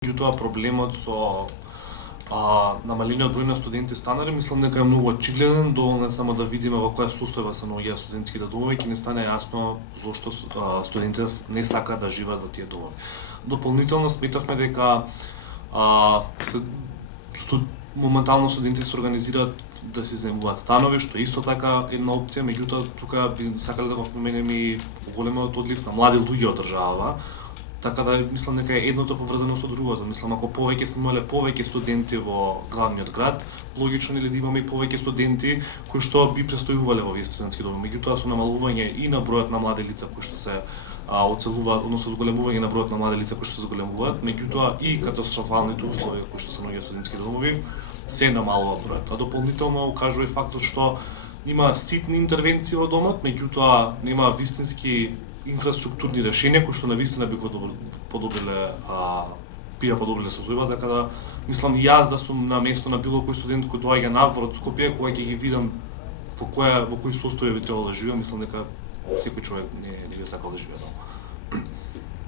Меѓутоа проблемот со намалениот број на студенти станари, мислам дека е многу очигледен, доволно е само да видиме во која состојба се наоѓаат студентските домови, ќе ни стане јасно зошто студентите не сакаат да живеат во тие домови. Дополнително сметавме дека моментално студенти се организираат да се изнајмуваат станови, што е исто така една опција, меѓутоа тука би сакале да го споменеме и големиот одлив на млади луѓе од државава. Така да мислам дека е едното поврзано со другото. Мислам ако повеќе сме имале повеќе студенти во главниот град, логично нели да имаме и повеќе студенти кои што би престојувале во овие студентски домови. Меѓутоа со намалување и на бројот на млади лица кои што се оцелуваат, односно зголемување на бројот на млади лица кои што се зголемуваат, меѓутоа и катастрофалните услови кои што се наоѓаат студентски домови, се намалува бројот. А дополнително укажува и фактот што има ситни интервенции во домот, меѓутоа нема вистински инфраструктурни решенија кои што навистина би го подобриле состојба, така да мислам јас да сум на место на било кој студент кој доаѓа надвор од Скопје, кога ќе ги видам во кој состојба би требало да живеам, мислам дека секој човек не би сакал да живее таму.